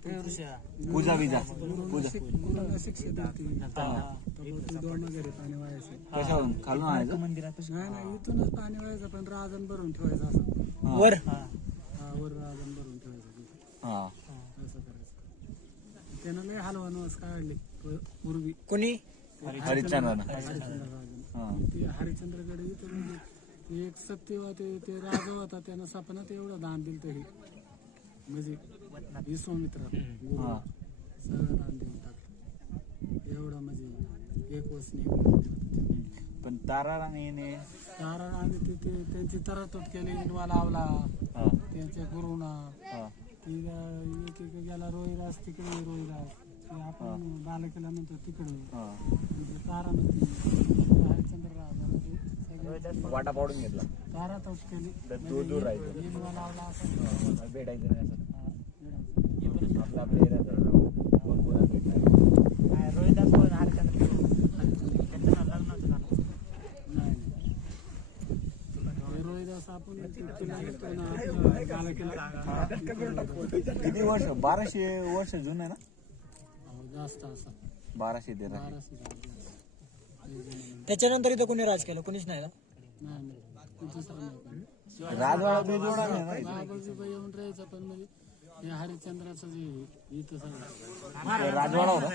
पूजा विजा गुरुला शिक्षा देते. दोन घरी पाणी व्हायचं. कशावरून खालून आणायचं? नाही इथूनच पाणी व्हायचं, पण राजन भरून ठेवायचं असं. वर वर राजन भरून ठेवायचं. हा असं करायचं. त्यानं लय हलवानवस काढले पूर्वी. कोणी हरिश्चंद्रानं. राजन ते हरिश्चंद्रकडे इथं म्हणजे एक सत्य ते राजा होता, त्यानं सपनात एवढं दान दिलं तरी म्हणजे विश्वामित्र गुरु सगळं दान देऊन टाकलं. एवढं म्हणजे एक वसनी. पण तारा राणीने कारण आणि तिथे त्यांची तरतूद केली, इंडवा लावला त्यांच्या गुरुना. ती एक एक गेला रोहिराज तिकडे, रोहिराज आपण बालकेला म्हणतो तिकडे म्हणजे तारा म्हणते. हरिश्चंद्र राजा म्हणजे वाटा पाडून घेतला. तारा तोट केली, दूर दूर राहायचं, इंडवा लावला असं. भेटायचं नाही असं. आपल्या आपल्या एरियात जायचं. कोण कोणाला भेटणार. रोहिदास पण हरिश्चंद्र त्यांचं नाव लग्न होतं झालं. नाही रोहिदास आपण तिला येतो ना आपलं बालकेला. किती वर्ष? 1200 वर्ष जुनं आहे ना? जास्त असं 1213. 1200. त्याच्यानंतर इथं कोणी राज केलं? कोणीच नाही ना. नाही दुसरं नाही. राजवाडा बिजवाडा नाही ना? बाबाजी येऊन राहायचं, पण म्हणजे हे हरिश्चंद्राचं जे इथं सगळं राजवाडा होता.